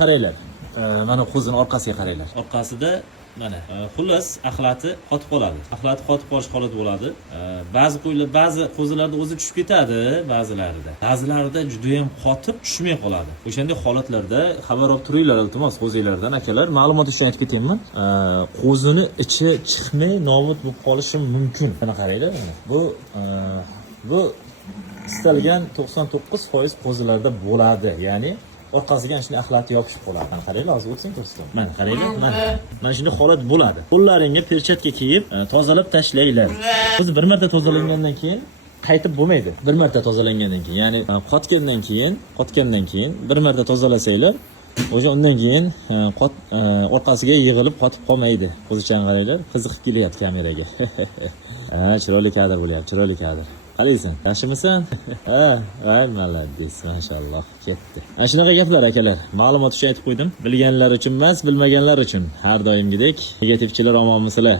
Qaranglar. Mana qo'zining orqasiga qaranglar. Orqasida mana xullas axlati qotib qoladi. Axlati qotib qolish holati bo'ladi. Ba'zi qo'zilarda o'zi tushib ketadi, ba'zilarida. Ba'zilarida juda ham qotib tushmay qoladi. O'shanday holatlarda xabar olib turinglar iltimos qo'zinglardan akalar. Ma'lumot uchun aytib ketayman. Qo'zini ichi chiqmay nobud bo'lib qolishi mumkin. Mana qaranglar mana. Bu istalgan 99% qo'zilarda bo'ladi. Ya'ni orqasiga shunday axlati yopishib qoladi. Mana qaranglar, hozir o'tsin ko'rsataman. Mana qaranglar, mana shunday holat bo'ladi. Qo'llaringga perchatka kiyib, tozalab tashlanglar. Biz bir marta tozalangandan keyin qaytib bo'lmaydi. Bir marta tozalangandan keyin, ya'ni qotgandan keyin bir marta tozalasanglar, o'sha undan keyin orqasiga yig'ilib qotib qolmaydi. Qo'zichani qaranglar, qiziqib kelyapti kameraga. Chiroyli kadr bo'lyapti, chiroyli kadr. Qalaysan? Yaxshimisan? Ay, malades, mashalloh, ketdi. Ana shunaqa gaplar akalar. Ma'lumot uchun aytib qo'ydim. Bilganlar uchun emas, bilmaganlar uchun. Har doimgidek negativchilar omonmisizlar?